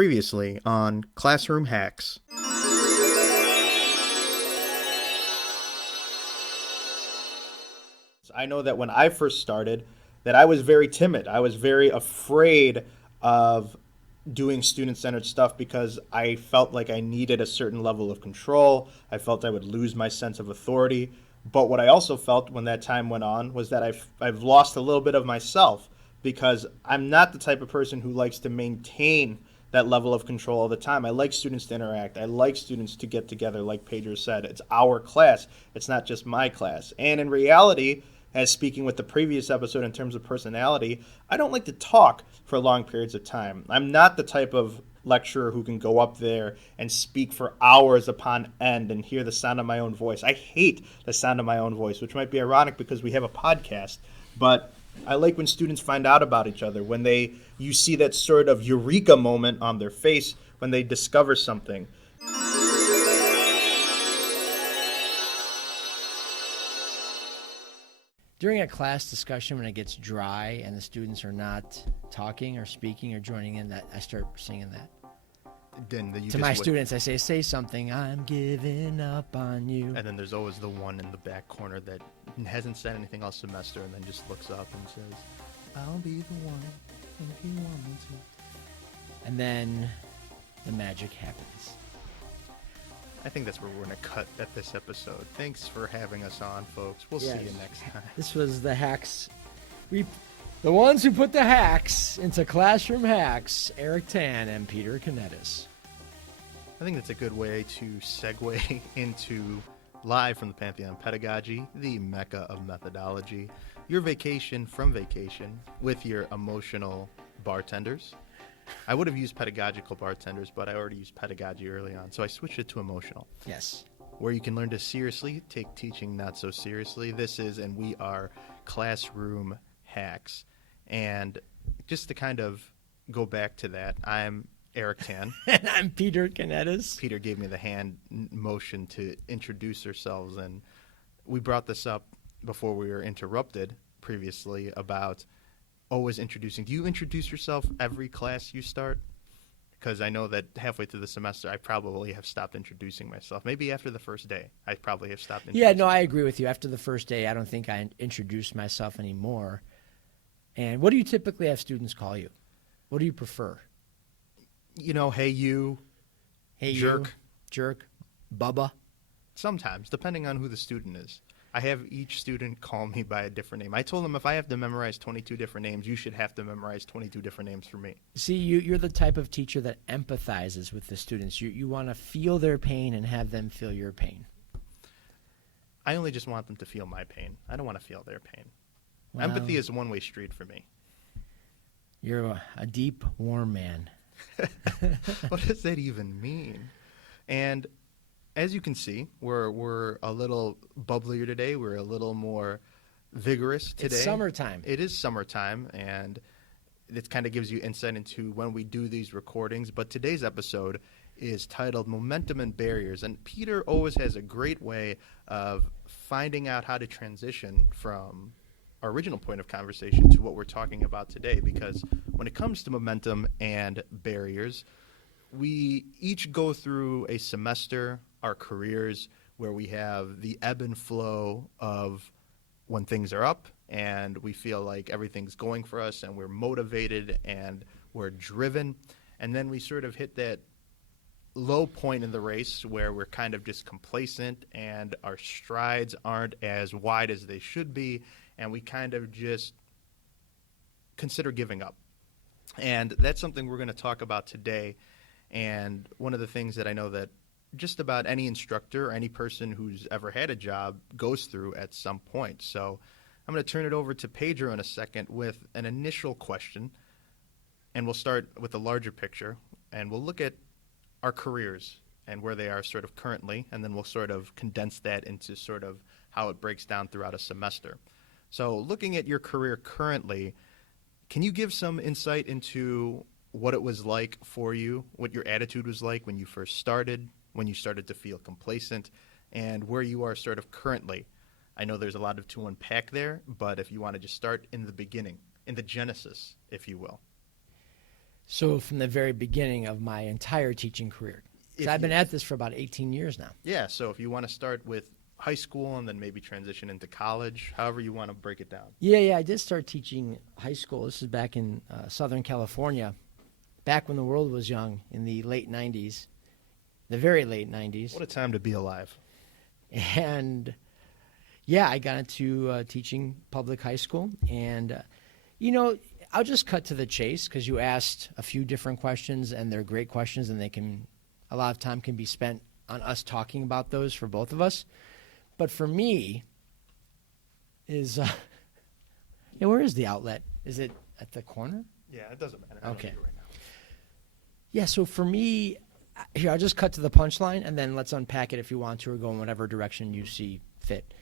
Previously on Classroom Hacks. I know that when I first started, that I was very timid. I was very afraid of doing student-centered stuff because I felt like I needed a certain level of control. I felt I would lose my sense of authority. But what I also felt when that time went on was that I've lost a little bit of myself because I'm not the type of person who likes to maintain that level of control all the time. I like students to interact. I like students to get together, like Pedro said. It's our class. It's not just my class. And in reality, as speaking with the previous episode in terms of personality, I don't like to talk for long periods of time. I'm not the type of lecturer who can go up there and speak for hours upon end and hear the sound of my own voice. I hate the sound of my own voice, which might be ironic because we have a podcast, but I like when students find out about each other, when you see that sort of eureka moment on their face when they discover something. During a class discussion, when it gets dry and the students are not talking or speaking or joining in, that I start singing that. To my students, I say something, I'm giving up on you. And then there's always the one in the back corner that hasn't said anything all semester and then just looks up and says, I'll be the one if you want me to. And then the magic happens. I think that's where we're going to cut at this episode. Thanks for having us on, folks. We'll see you next time. This was the hacks. The ones who put the hacks into Classroom Hacks, Eric Tan and Peter Canetis. I think that's a good way to segue into live from the Pantheon Pedagogy, the mecca of methodology, your vacation from vacation with your emotional bartenders. I would have used pedagogical bartenders, but I already used pedagogy early on, so I switched it to emotional. Yes. Where you can learn to seriously take teaching not so seriously. We are Classroom Hacks. And just to kind of go back to that, I'm Eric Tan. And I'm Peter Canetis. Peter gave me the hand motion to introduce ourselves, and we brought this up before we were interrupted previously about always introducing. Do you introduce yourself every class you start? Because I know that halfway through the semester, I probably have stopped introducing myself. Maybe after the first day, I probably have stopped introducing Yeah, no, I agree with you. After the first day, I don't think I introduce myself anymore. And what do you typically have students call you? What do you prefer? You know, hey, you. Hey, jerk. You. Jerk. Bubba. Sometimes, depending on who the student is. I have each student call me by a different name. I told them if I have to memorize 22 different names, you should have to memorize 22 different names for me. See, you're the type of teacher that empathizes with the students. You want to feel their pain and have them feel your pain. I only just want them to feel my pain. I don't want to feel their pain. Well, empathy is a one-way street for me. You're a deep, warm man. What does that even mean? And as you can see, we're a little bubblier today. We're a little more vigorous today. It's summertime. It is summertime, and it kind of gives you insight into when we do these recordings. But today's episode is titled Momentum and Barriers, and Peter always has a great way of finding out how to transition from our original point of conversation to what we're talking about today, because when it comes to momentum and barriers, we each go through a semester, our careers, where we have the ebb and flow of when things are up and we feel like everything's going for us and we're motivated and we're driven. And then we sort of hit that low point in the race where we're kind of just complacent and our strides aren't as wide as they should be, and we kind of just consider giving up. And that's something we're going to talk about today. And one of the things that I know that just about any instructor or any person who's ever had a job goes through at some point. So I'm going to turn it over to Pedro in a second with an initial question, and we'll start with the larger picture, and we'll look at our careers and where they are sort of currently, and then we'll sort of condense that into sort of how it breaks down throughout a semester. So looking at your career currently, can you give some insight into what it was like for you, what your attitude was like when you first started, when you started to feel complacent, and where you are sort of currently? I know there's a lot to unpack there, but if you want to just start in the beginning, in the genesis, if you will. So from the very beginning of my entire teaching career. So I've been at this for about 18 years now. Yeah, so if you want to start with high school and then maybe transition into college, however you want to break it down. Yeah, I did start teaching high school. This is back in Southern California, back when the world was young, in the late 90s, the very late 90s. What a time to be alive. And yeah, I got into teaching public high school. And, I'll just cut to the chase because you asked a few different questions, and they're great questions, and a lot of time can be spent on us talking about those for both of us. But for me, where is the outlet? Is it at the corner? Yeah, it doesn't matter. Okay. I don't need it right now. Yeah, so for me, here, I'll just cut to the punchline, and then let's unpack it if you want to, or go in whatever direction you see fit.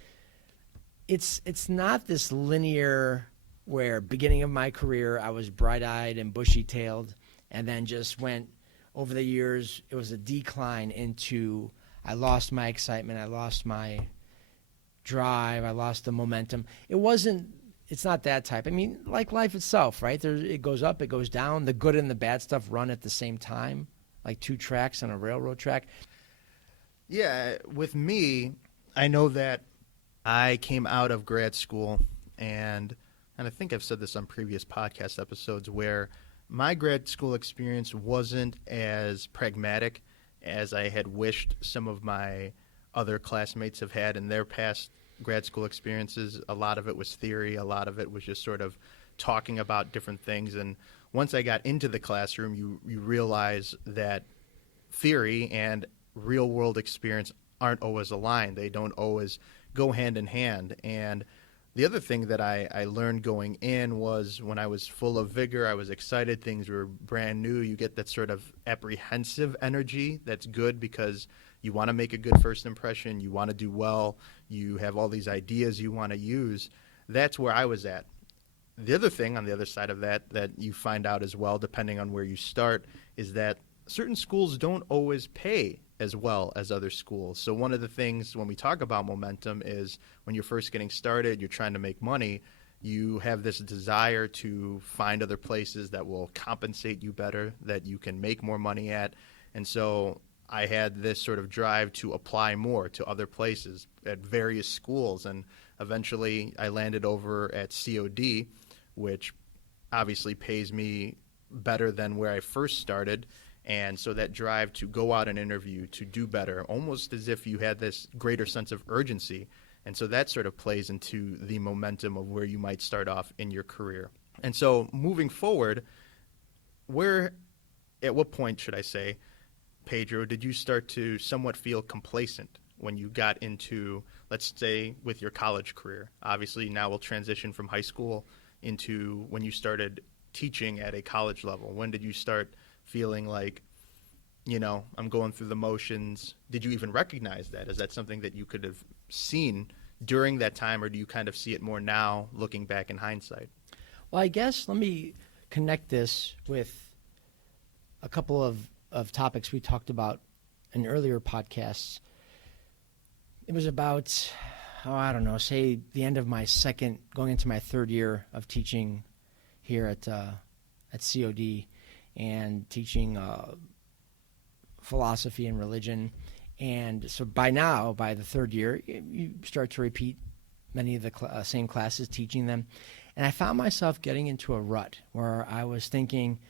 It's not this linear where beginning of my career, I was bright-eyed and bushy-tailed, and then just went over the years, it was a decline into I lost my excitement, I lost my drive, I lost the momentum. It's not that type. I mean, like life itself, right? It goes up, it goes down. The good and the bad stuff run at the same time, like two tracks on a railroad track. Yeah, with me, I know that I came out of grad school, and I think I've said this on previous podcast episodes, where my grad school experience wasn't as pragmatic as I had wished some of my other classmates have had in their past grad school experiences. A lot of it was theory. A lot of it was just sort of talking about different things. And once I got into the classroom, you realize that theory and real-world experience aren't always aligned. They don't always go hand in hand. And the other thing that I learned going in was when I was full of vigor, I was excited, things were brand new, you get that sort of apprehensive energy that's good because you want to make a good first impression, you want to do well, you have all these ideas you want to use. That's where I was at. The other thing on the other side of that you find out as well, depending on where you start, is that certain schools don't always pay as well as other schools. So one of the things when we talk about momentum is when you're first getting started, you're trying to make money, you have this desire to find other places that will compensate you better, that you can make more money at. And so I had this sort of drive to apply more to other places at various schools. And eventually I landed over at COD, which obviously pays me better than where I first started. And so that drive to go out and interview, to do better, almost as if you had this greater sense of urgency. And so that sort of plays into the momentum of where you might start off in your career. And so moving forward, at what point, should I say, Pedro, did you start to somewhat feel complacent when you got into, let's say, with your college career? Obviously, now we'll transition from high school into when you started teaching at a college level. When did you start feeling like, I'm going through the motions? Did you even recognize that? Is that something that you could have seen during that time, or do you kind of see it more now looking back in hindsight? Well, I guess let me connect this with a couple of topics we talked about in earlier podcasts. It was about, say the end of my going into my third year of teaching here at COD, and teaching philosophy and religion. And so by the third year, you start to repeat many of the same classes, teaching them. And I found myself getting into a rut where I was thinking,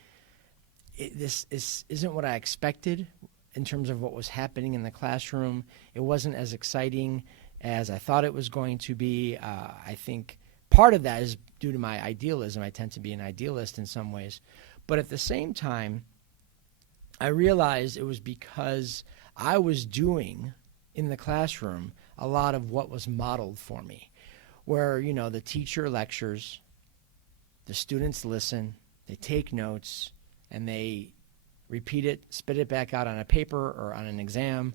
this isn't what I expected in terms of what was happening in the classroom. It wasn't as exciting as I thought it was going to be. I think part of that is due to my idealism. I tend to be an idealist in some ways. But at the same time, I realized it was because I was doing in the classroom a lot of what was modeled for me, where, the teacher lectures, the students listen, they take notes, and they repeat it, spit it back out on a paper or on an exam,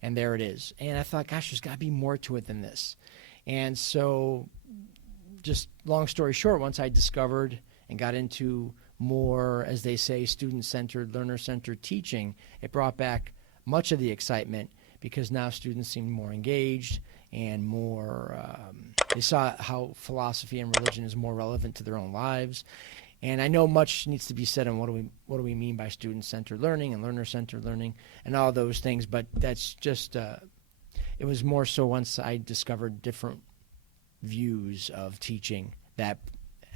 and there it is. And I thought, gosh, there's got to be more to it than this. And so, just long story short, once I discovered and got into more, as they say, student-centered, learner-centered teaching, it brought back much of the excitement because now students seemed more engaged and more, they saw how philosophy and religion is more relevant to their own lives. And I know much needs to be said on what do we mean by student-centered learning and learner-centered learning and all those things, but that's just it was more so once I discovered different views of teaching that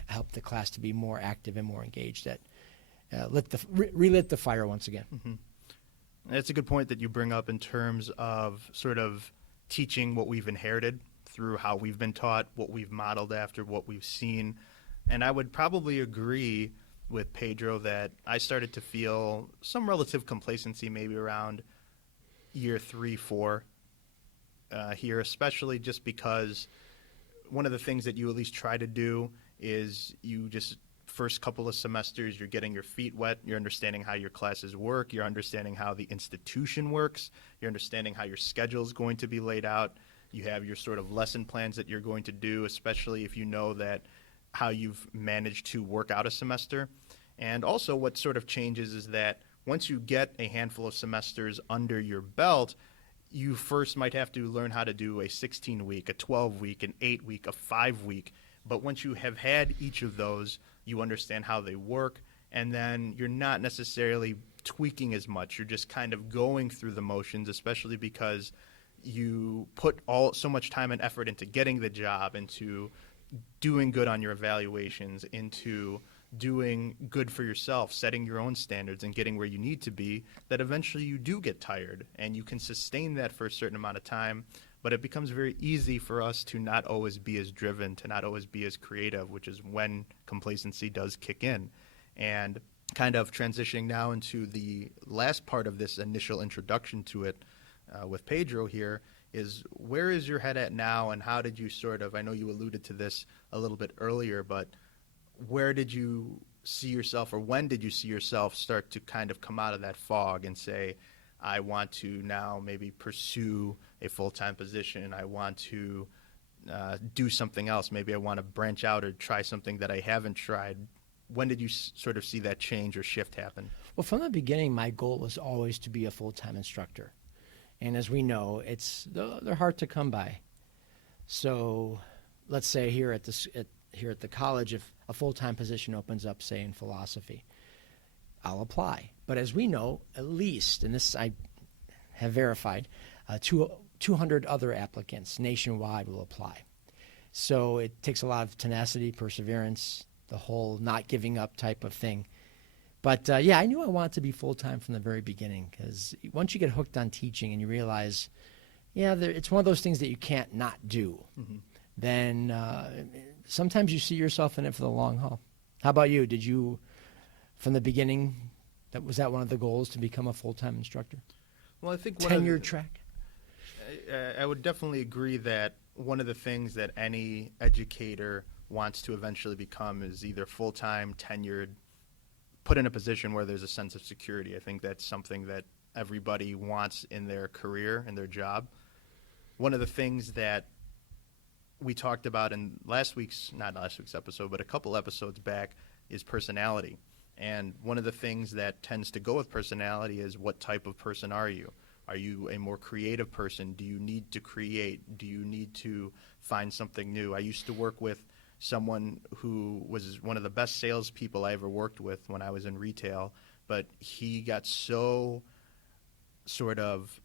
helped the class to be more active and more engaged, that relit the fire once again. Mm-hmm. That's a good point that you bring up in terms of sort of teaching what we've inherited through how we've been taught, what we've modeled after, what we've seen. And I would probably agree with Pedro that I started to feel some relative complacency maybe around year 3, 4 here, especially just because one of the things that you at least try to do is you just first couple of semesters, you're getting your feet wet, you're understanding how your classes work, you're understanding how the institution works, you're understanding how your schedule is going to be laid out. You have your sort of lesson plans that you're going to do, especially if you know that how you've managed to work out a semester. And also what sort of changes is that once you get a handful of semesters under your belt, you first might have to learn how to do a 16-week, a 12-week, an 8-week, a 5-week. But once you have had each of those, you understand how they work, and then you're not necessarily tweaking as much. You're just kind of going through the motions, especially because you put so much time and effort into getting the job, into doing good on your evaluations, into doing good for yourself, setting your own standards and getting where you need to be, that eventually you do get tired and you can sustain that for a certain amount of time. But it becomes very easy for us to not always be as driven, to not always be as creative, which is when complacency does kick in. And kind of transitioning now into the last part of this initial introduction to it with Pedro here is, where is your head at now, and how did you sort of, I know you alluded to this a little bit earlier, but where did you see yourself, or when did you see yourself start to kind of come out of that fog and say, I want to now maybe pursue a full-time position, I want to do something else, maybe I want to branch out or try something that I haven't tried? When did you sort of see that change or shift happen? Well, from the beginning, my goal was always to be a full-time instructor. And as we know, they're hard to come by. So let's say here at the college, if a full-time position opens up, say in philosophy, I'll apply. But as we know, at least, and this I have verified, 200 other applicants nationwide will apply. So it takes a lot of tenacity, perseverance, the whole not giving up type of thing. But yeah, I knew I wanted to be full-time from the very beginning, because once you get hooked on teaching and you realize, yeah, it's one of those things that you can't not do, mm-hmm. then sometimes you see yourself in it for the long haul. How about you? Did you, from the beginning, was that one of the goals, to become a full-time instructor? Well, I think tenured track. I would definitely agree that one of the things that any educator wants to eventually become is either full-time, tenured, put in a position where there's a sense of security. I think that's something that everybody wants in their career and their job. One of the things that we talked about in not last week's episode, but a couple episodes back, is personality. And one of the things that tends to go with personality is, what type of person are you? Are you a more creative person? Do you need to create? Do you need to find something new? I used to work with someone who was one of the best salespeople I ever worked with when I was in retail, but he got so sort of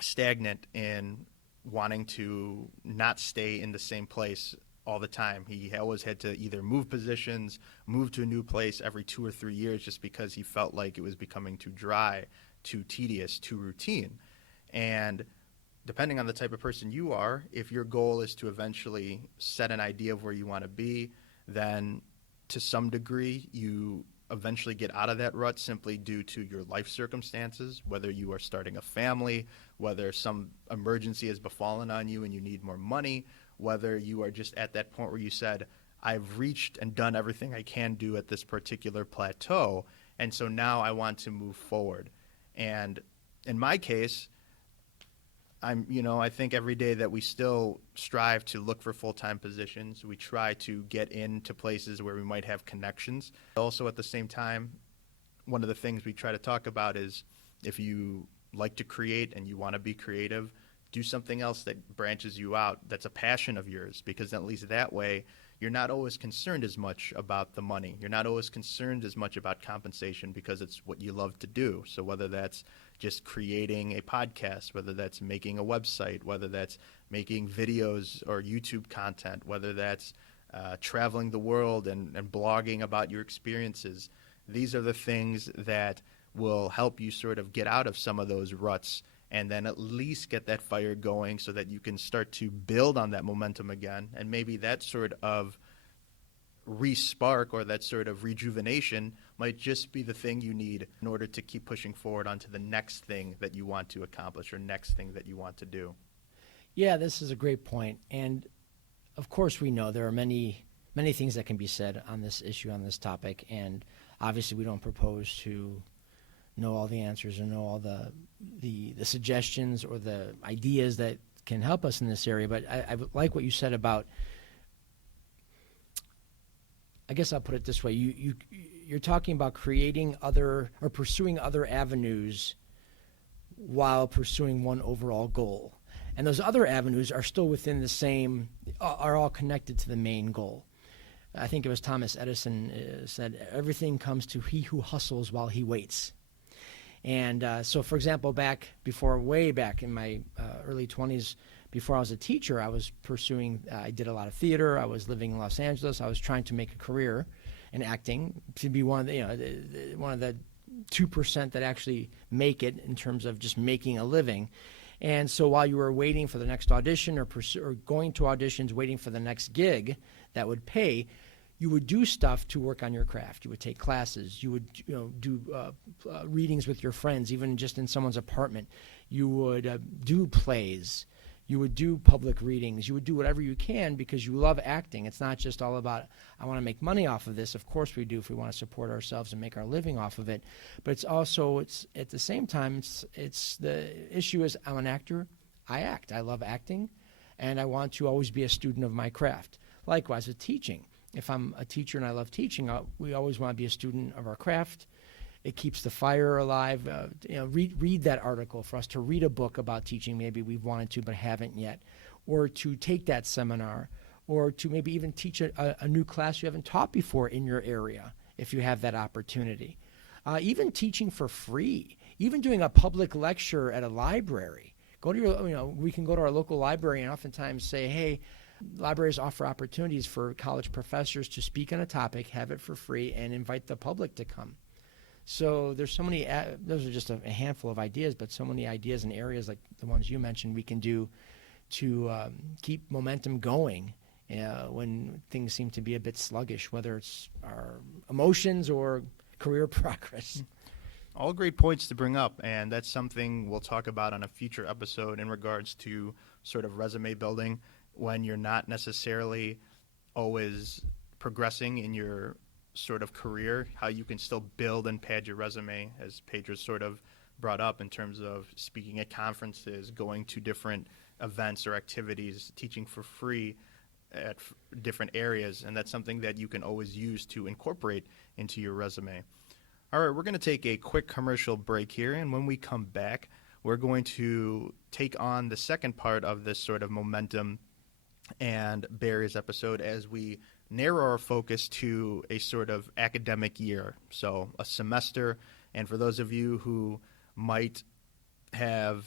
stagnant in wanting to not stay in the same place all the time. He always had to either move positions, move to a new place every 2 or 3 years, just because he felt like it was becoming too dry, too tedious, too routine. And depending on the type of person you are, if your goal is to eventually set an idea of where you want to be, then to some degree you eventually get out of that rut simply due to your life circumstances, whether you are starting a family, whether some emergency has befallen on you and you need more money, whether you are just at that point where you said, I've reached and done everything I can do at this particular plateau, and so now I want to move forward. And in my case, I think every day that we still strive to look for full-time positions. We try to get into places where we might have connections. Also, at the same time, one of the things we try to talk about is, if you like to create and you want to be creative, do something else that branches you out, that's a passion of yours, because at least that way you're not always concerned as much about the money. You're not always concerned as much about compensation because it's what you love to do. So whether that's just creating a podcast, whether that's making a website, whether that's making videos or YouTube content, whether that's traveling the world and blogging about your experiences, these are the things that will help you sort of get out of some of those ruts and then at least get that fire going so that you can start to build on that momentum again. And maybe that sort of re-spark or that sort of rejuvenation might just be the thing you need in order to keep pushing forward onto the next thing that you want to accomplish or next thing that you want to do. Yeah, this is a great point. And of course, we know there are many things that can be said on this issue, on this topic. And obviously, we don't propose to know all the answers or know all the suggestions or the ideas that can help us in this area. But I like what you said about, I guess I'll put it this way. You're talking about creating other or pursuing other avenues while pursuing one overall goal. And those other avenues are still within the same, are all connected to the main goal. I think it was Thomas Edison said, everything comes to he who hustles while he waits. And so, for example, way back in my early 20s, before I was a teacher, I was I did a lot of theater. I was living in Los Angeles. I was trying to make a career in acting, to be one of the 2% that actually make it in terms of just making a living. And so while you were waiting for the next audition or going to auditions, waiting for the next gig that would pay, you would do stuff to work on your craft. You would take classes. You would do readings with your friends, even just in someone's apartment. You would do plays. You would do public readings. You would do whatever you can because you love acting. It's not just all about, I want to make money off of this. Of course we do if we want to support ourselves and make our living off of it. But it's at the same time, it's the issue is I'm an actor. I act. I love acting. And I want to always be a student of my craft. Likewise with teaching. If I'm a teacher and I love teaching, we always want to be a student of our craft. It keeps the fire alive. Read that article for us to read a book about teaching. Maybe we've wanted to but haven't yet, or to take that seminar, or to maybe even teach a new class you haven't taught before in your area if you have that opportunity. Even teaching for free, even doing a public lecture at a library. We can go to our local library and oftentimes say, hey, libraries offer opportunities for college professors to speak on a topic, have it for free, and invite the public to come. So there's so many, those are just a handful of ideas, but so many ideas in areas like the ones you mentioned we can do to keep momentum going when things seem to be a bit sluggish, whether it's our emotions or career progress. All great points to bring up, and that's something we'll talk about on a future episode in regards to sort of resume building when you're not necessarily always progressing in your sort of career, how you can still build and pad your resume, as Pedro sort of brought up in terms of speaking at conferences, going to different events or activities, teaching for free at different areas, and that's something that you can always use to incorporate into your resume. All right, we're going to take a quick commercial break here, and when we come back, we're going to take on the second part of this sort of momentum and barriers episode as we narrow our focus to a sort of academic year, so a semester. And for those of you who might have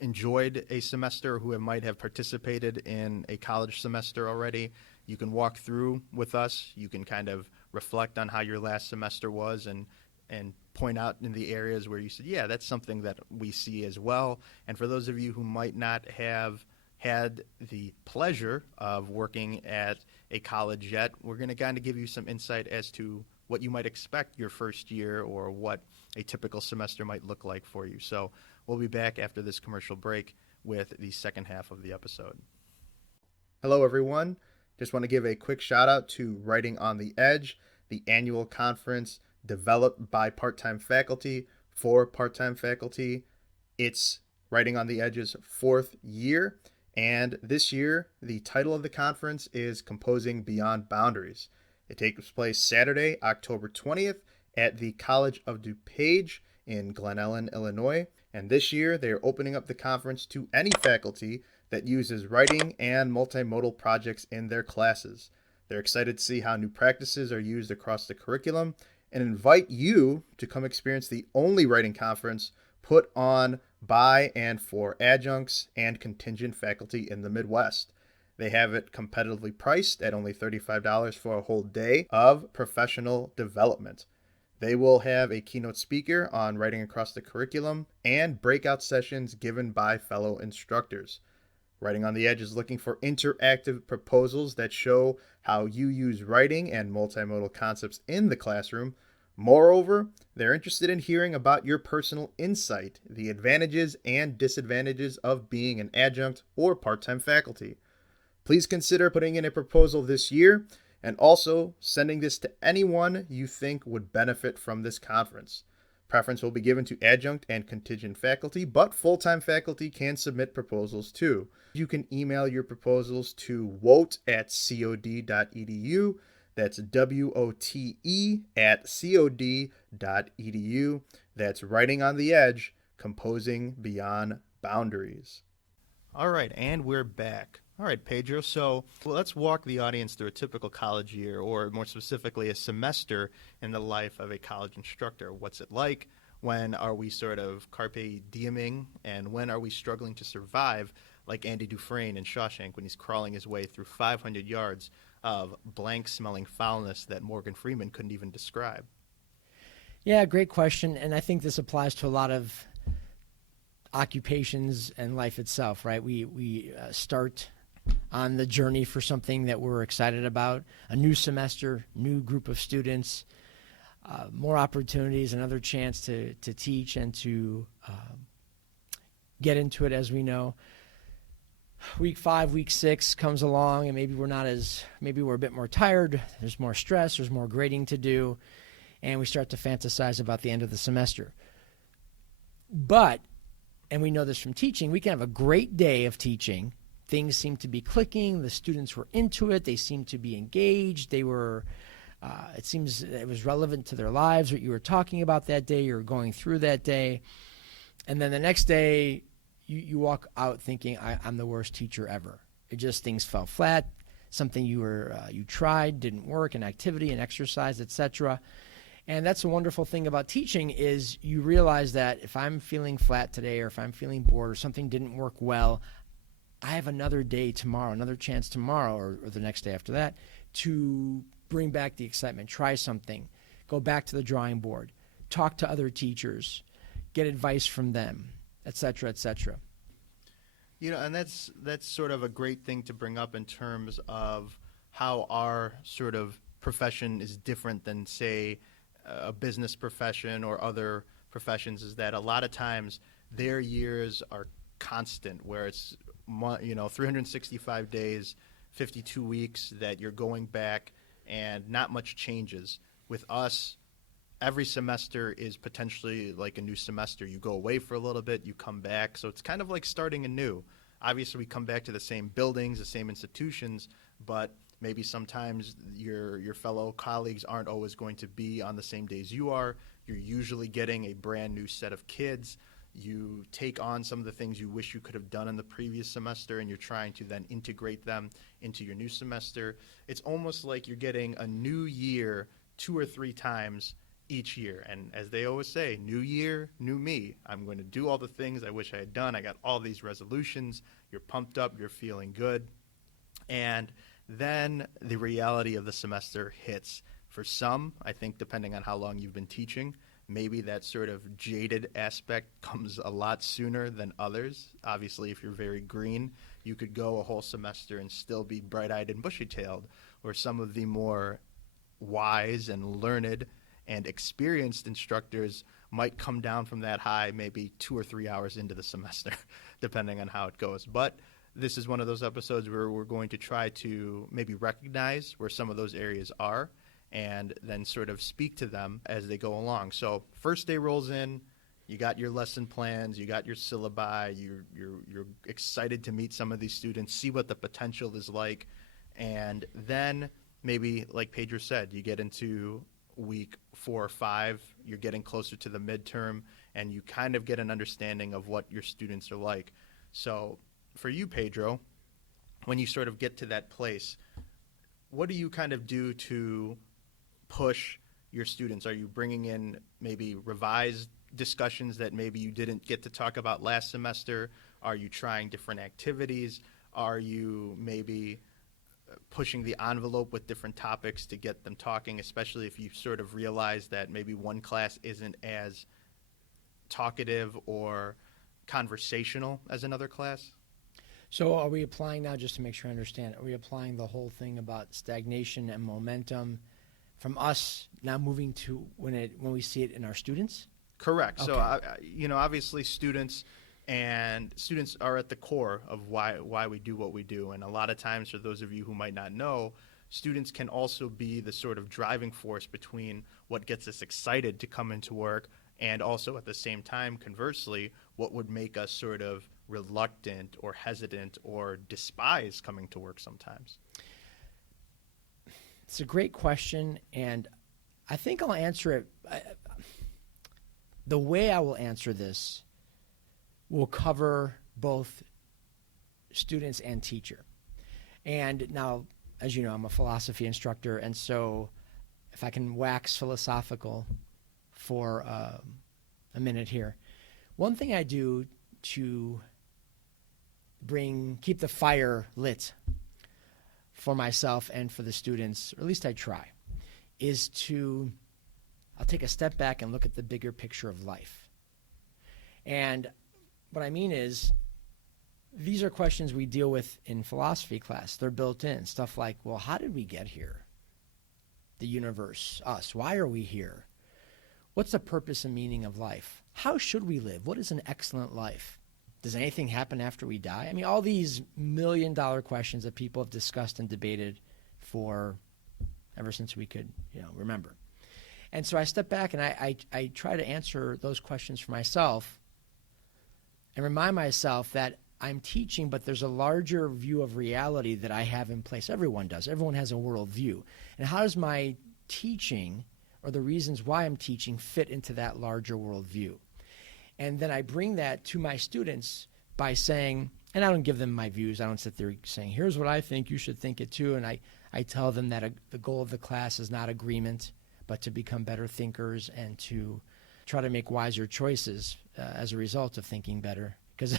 enjoyed a semester, who might have participated in a college semester already, you can walk through with us. You can kind of reflect on how your last semester was and point out in the areas where you said, yeah, that's something that we see as well. And for those of you who might not have had the pleasure of working at a college yet, we're going to kind of give you some insight as to what you might expect your first year or what a typical semester might look like for you. So we'll be back after this commercial break with the second half of the episode. Hello, everyone. Just want to give a quick shout out to Writing on the Edge, the annual conference developed by part-time faculty for part-time faculty. It's Writing on the Edge's 4th year. And this year, the title of the conference is Composing Beyond Boundaries. It takes place Saturday, October 20th at the College of DuPage in Glen Ellen, Illinois. And this year, they are opening up the conference to any faculty that uses writing and multimodal projects in their classes. They're excited to see how new practices are used across the curriculum and invite you to come experience the only writing conference put on by and for adjuncts and contingent faculty in the Midwest. They have it competitively priced at only $35 for a whole day of professional development. They will have a keynote speaker on writing across the curriculum and breakout sessions given by fellow instructors. Writing on the Edge is looking for interactive proposals that show how you use writing and multimodal concepts in the classroom. Moreover, they're interested in hearing about your personal insight, the advantages and disadvantages of being an adjunct or part-time faculty. Please consider putting in a proposal this year and also sending this to anyone you think would benefit from this conference. Preference will be given to adjunct and contingent faculty, but full-time faculty can submit proposals too. You can email your proposals to wote@cod.edu. That's WOTE@cod.edu. That's Writing on the Edge, Composing Beyond Boundaries. All right, and we're back. All right, Pedro, so let's walk the audience through a typical college year, or more specifically, a semester in the life of a college instructor. What's it like? When are we sort of carpe dieming? And when are we struggling to survive, like Andy Dufresne in Shawshank when he's crawling his way through 500 yards of blank-smelling foulness that Morgan Freeman couldn't even describe? Yeah, great question, and I think this applies to a lot of occupations and life itself, right? We start on the journey for something that we're excited about, a new semester, new group of students, more opportunities, another chance to teach and to get into it. As we know, week 5, week 6 comes along, and maybe we're a bit more tired, there's more stress, there's more grading to do, and we start to fantasize about the end of the semester. But, and we know this from teaching, we can have a great day of teaching. Things seem to be clicking. The students were into it. They seemed to be engaged. They were, it seems it was relevant to their lives, what you were talking about that day, you were going through that day. And then the next day, you walk out thinking, I'm the worst teacher ever. Things fell flat. Something you tried didn't work, an activity, an exercise, etc. And that's a wonderful thing about teaching is you realize that if I'm feeling flat today, or if I'm feeling bored, or something didn't work well, I have another day tomorrow, another chance tomorrow, or the next day after that, to bring back the excitement, try something, go back to the drawing board, talk to other teachers, get advice from them, etc., etc. You know, and that's sort of a great thing to bring up in terms of how our sort of profession is different than, say, a business profession or other professions, is that a lot of times their years are constant, where it's 365 days, 52 weeks that you're going back and not much changes. With us, every semester is potentially like a new semester. You go away for a little bit, you come back. So it's kind of like starting anew. Obviously, we come back to the same buildings, the same institutions, but maybe sometimes your fellow colleagues aren't always going to be on the same days you are. You're usually getting a brand new set of kids. You take on some of the things you wish you could have done in the previous semester, and you're trying to then integrate them into your new semester. It's almost like you're getting a new year 2 or 3 times each year. And as they always say, new year, new me. I'm going to do all the things I wish I had done. I got all these resolutions. You're pumped up. You're feeling good. And then the reality of the semester hits. For some, I think depending on how long you've been teaching, maybe that sort of jaded aspect comes a lot sooner than others. Obviously, if you're very green, you could go a whole semester and still be bright-eyed and bushy-tailed. Or some of the more wise and learned and experienced instructors might come down from that high maybe 2 or 3 hours into the semester, depending on how it goes. But this is one of those episodes where we're going to try to maybe recognize where some of those areas are and then sort of speak to them as they go along. So first day rolls in, you got your lesson plans, you got your syllabi, you're excited to meet some of these students, see what the potential is like, and then maybe, like Pedro said, you get into week 4 or 5, you're getting closer to the midterm, and you kind of get an understanding of what your students are like. So for you, Pedro, when you sort of get to that place, what do you kind of do to push your students? Are you bringing in maybe revised discussions that maybe you didn't get to talk about last semester? Are you trying different activities? Are you maybe pushing the envelope with different topics to get them talking, especially if you sort of realize that maybe one class isn't as talkative or conversational as another class? So are we applying now, just to make sure I understand, are we applying the whole thing about stagnation and momentum from us now moving to when we see it in our students? Correct. Okay. So, obviously students are at the core of why we do what we do. And a lot of times, for those of you who might not know, students can also be the sort of driving force between what gets us excited to come into work and also at the same time, conversely, what would make us sort of reluctant or hesitant or despise coming to work sometimes. It's a great question, and I think I'll answer it. The way I will answer this will cover both students and teacher. And now, as you know, I'm a philosophy instructor, and so if I can wax philosophical for a minute here, one thing I do to keep the fire lit for myself and for the students, or at least I try, is I'll take a step back and look at the bigger picture of life. And what I mean is, these are questions we deal with in philosophy class. They're built in. Stuff like, well, how did we get here? The universe, us. Why are we here? What's the purpose and meaning of life? How should we live? What is an excellent life? Does anything happen after we die? I mean, all these million-dollar questions that people have discussed and debated for ever since we could, remember. And so I step back and I try to answer those questions for myself and remind myself that I'm teaching, but there's a larger view of reality that I have in place. Everyone does. Everyone has a worldview. And how does my teaching, or the reasons why I'm teaching, fit into that larger worldview? And then I bring that to my students by saying, and I don't give them my views. I don't sit there saying, here's what I think, you should think it too. And I tell them that the goal of the class is not agreement, but to become better thinkers and to try to make wiser choices as a result of thinking better. Because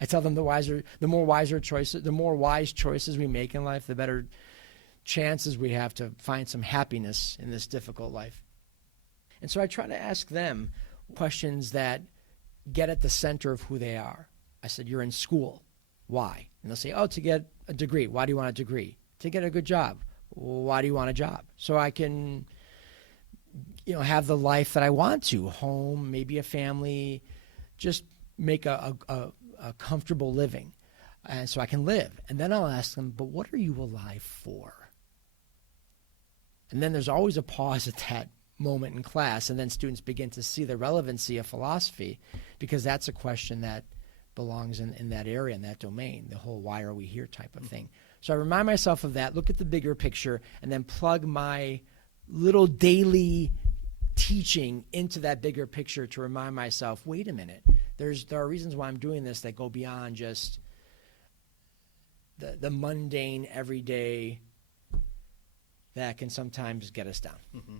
I tell them the more wise choices we make in life, the better chances we have to find some happiness in this difficult life. And so I try to ask them questions that get at the center of who they are. I said, you're in school. Why? And they'll say, to get a degree. Why do you want a degree? To get a good job. Why do you want a job? So I can, have the life that I want to. Home, maybe a family, just make a comfortable living. And so I can live. And then I'll ask them, but what are you alive for? And then there's always a pause at that moment in class, and then students begin to see the relevancy of philosophy, because that's a question that belongs in that area, in that domain, the whole why are we here type of thing. So I remind myself of that, look at the bigger picture, and then plug my little daily teaching into that bigger picture to remind myself, wait a minute, there are reasons why I'm doing this that go beyond just the mundane, everyday that can sometimes get us down. Mm-hmm.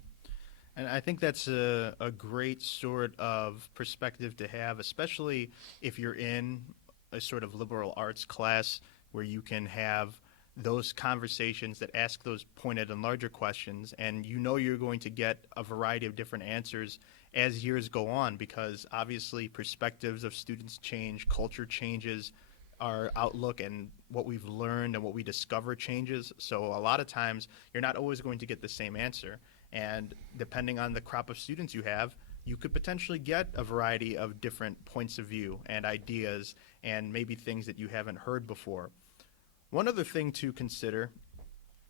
And I think that's a great sort of perspective to have, especially if you're in a sort of liberal arts class where you can have those conversations that ask those pointed and larger questions, and you're going to get a variety of different answers as years go on, because obviously perspectives of students change, culture changes, our outlook and what we've learned and what we discover changes. So a lot of times you're not always going to get the same answer. And depending on the crop of students you have, you could potentially get a variety of different points of view and ideas and maybe things that you haven't heard before. One other thing to consider,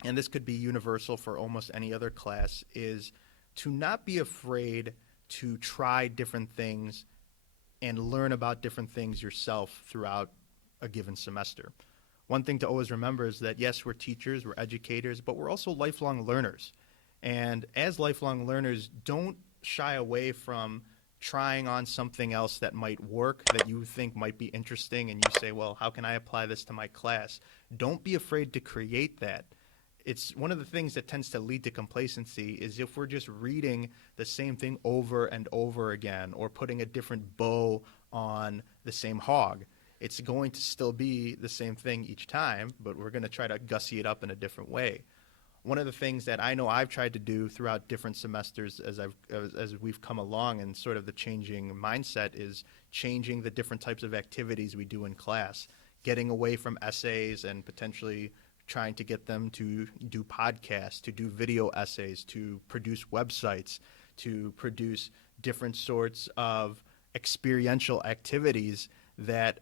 and this could be universal for almost any other class, is to not be afraid to try different things and learn about different things yourself throughout a given semester. One thing to always remember is that, yes, we're teachers, we're educators, but we're also lifelong learners. And as lifelong learners, don't shy away from trying on something else that might work, that you think might be interesting, and you say, well, how can I apply this to my class? Don't be afraid to create that. It's one of the things that tends to lead to complacency is if we're just reading the same thing over and over again or putting a different bow on the same hog. It's going to still be the same thing each time, but we're going to try to gussy it up in a different way. One of the things that I know I've tried to do throughout different semesters as we've come along, and sort of the changing mindset, is changing the different types of activities we do in class, getting away from essays and potentially trying to get them to do podcasts, to do video essays, to produce websites, to produce different sorts of experiential activities that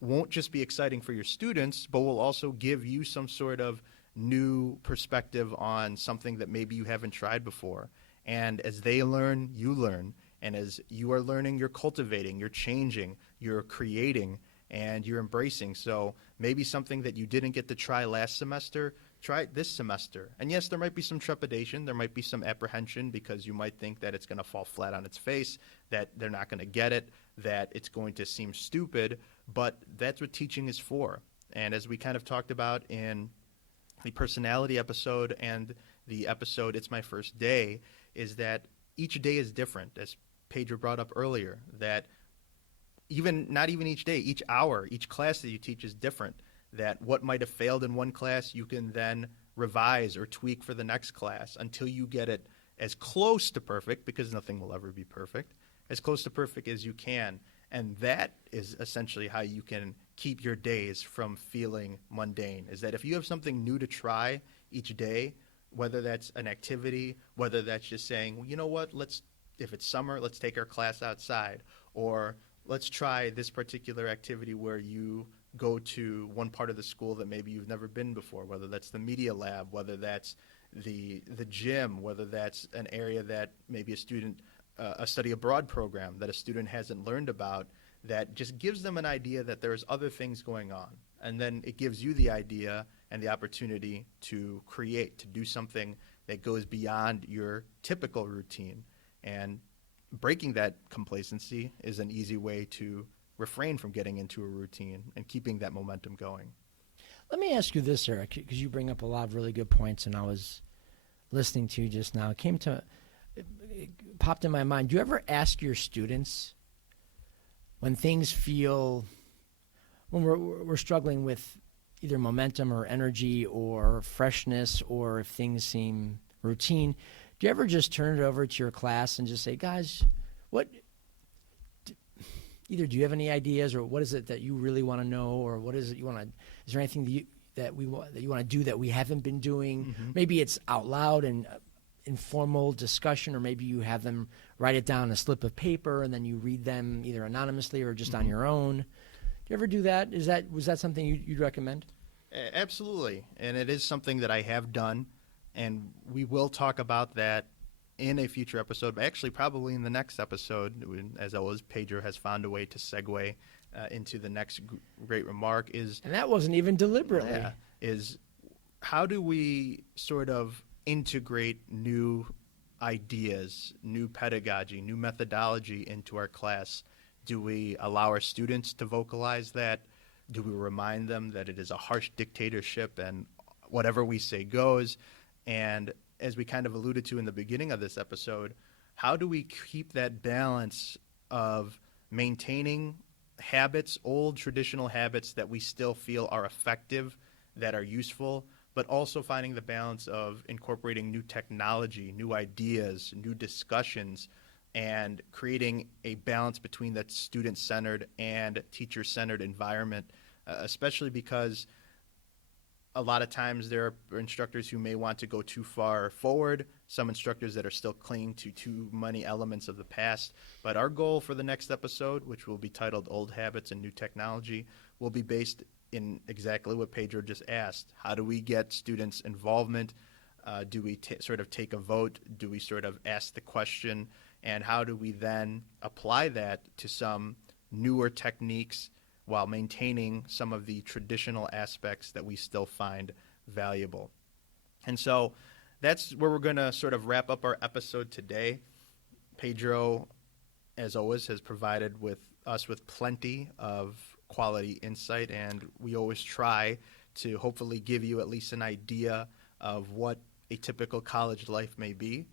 won't just be exciting for your students, but will also give you some sort of new perspective on something that maybe you haven't tried before. And as they learn, you learn. And as you are learning, you're cultivating, you're changing, you're creating, and you're embracing. So maybe something that you didn't get to try last semester, try it this semester. And yes, there might be some trepidation, there might be some apprehension, because you might think that it's going to fall flat on its face, that they're not going to get it, that it's going to seem stupid, but that's what teaching is for. And as we kind of talked about in the personality episode and the episode It's My First Day, is that each day is different, as Pedro brought up earlier, that not even each day, each hour, each class that you teach is different, that what might have failed in one class you can then revise or tweak for the next class until you get it as close to perfect, because nothing will ever be perfect, as close to perfect as you can. And that is essentially how you can keep your days from feeling mundane, is that if you have something new to try each day, whether that's an activity, whether that's just saying, well, you know what, if it's summer, let's take our class outside, or let's try this particular activity where you go to one part of the school that maybe you've never been before, whether that's the media lab, whether that's the gym, whether that's an area that maybe a study abroad program that a student hasn't learned about, that just gives them an idea that there's other things going on. And then it gives you the idea and the opportunity to create, to do something that goes beyond your typical routine. And breaking that complacency is an easy way to refrain from getting into a routine and keeping that momentum going. Let me ask you this, Eric, because you bring up a lot of really good points, and I was listening to you just now. It popped in my mind. Do you ever ask your students when things feel, when we're struggling with either momentum or energy or freshness, or if things seem routine, do you ever just turn it over to your class and just say, guys, either do you have any ideas, or what is it that you really want to know, or what is it you want to, is there anything that you want to do that we haven't been doing? Mm-hmm. Maybe it's out loud and informal discussion, or maybe you have them write it down on a slip of paper and then you read them either anonymously or just on your own. Do you ever do that? Was that something you'd recommend? Absolutely. And it is something that I have done, and we will talk about that in a future episode, but actually probably in the next episode. As always, Pedro has found a way to segue into the next great remark. And that wasn't even deliberately. Yeah, is how do we sort of integrate new ideas, new pedagogy, new methodology into our class? Do we allow our students to vocalize that? Do we remind them that it is a harsh dictatorship and whatever we say goes? And as we kind of alluded to in the beginning of this episode, how do we keep that balance of maintaining habits, old traditional habits that we still feel are effective, that are useful, but also finding the balance of incorporating new technology, new ideas, new discussions, and creating a balance between that student-centered and teacher-centered environment, especially because a lot of times there are instructors who may want to go too far forward, some instructors that are still clinging to too many elements of the past. But our goal for the next episode, which will be titled Old Habits and New Technology, will be based in exactly what Pedro just asked. How do we get students' involvement? Do we sort of take a vote? Do we sort of ask the question? And how do we then apply that to some newer techniques while maintaining some of the traditional aspects that we still find valuable? And so that's where we're going to sort of wrap up our episode today. Pedro as always, has provided with us with plenty of quality insight, and we always try to hopefully give you at least an idea of what a typical college life may be.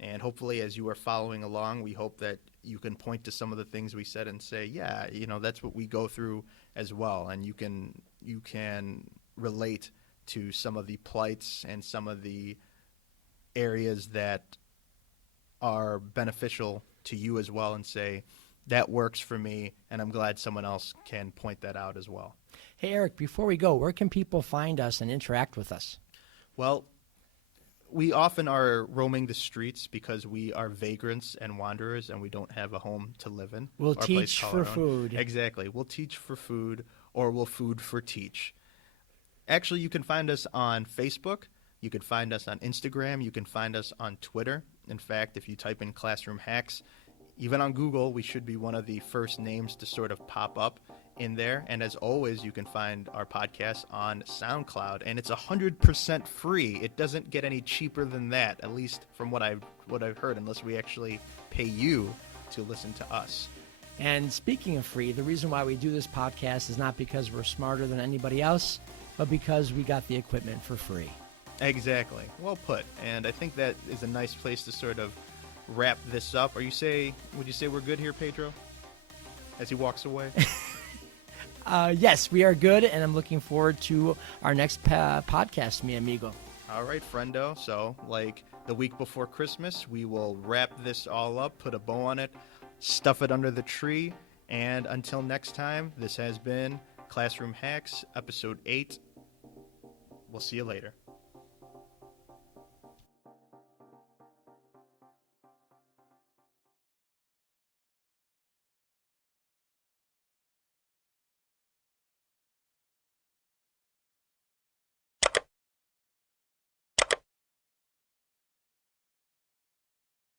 And hopefully, as you are following along, we hope that you can point to some of the things we said and say, yeah, that's what we go through as well. And you can relate to some of the plights and some of the areas that are beneficial to you as well, and say, that works for me, and I'm glad someone else can point that out as well. Hey, Eric, before we go, where can people find us and interact with us? Well, we often are roaming the streets because we are vagrants and wanderers, and we don't have a home to live in. We'll teach for food. Exactly. We'll teach for food, or we'll food for teach. Actually, you can find us on Facebook. You can find us on Instagram. You can find us on Twitter. In fact, if you type in Classroom Hacks, even on Google, we should be one of the first names to sort of pop up in there. And as always, you can find our podcast on SoundCloud, and it's 100% free. It doesn't get any cheaper than that, at least from what I've heard, unless we actually pay you to listen to us. And speaking of free, the reason why we do this podcast is not because we're smarter than anybody else, but because we got the equipment for free. Exactly. Well put. And I think that is a nice place to sort of wrap this up. Would you say we're good here, Pedro? As he walks away? Yes, we are good, and I'm looking forward to our next podcast, mi amigo. All right, friendo. So, like the week before Christmas, we will wrap this all up, put a bow on it, stuff it under the tree, and until next time, this has been Classroom Hacks, Episode 8. We'll see you later.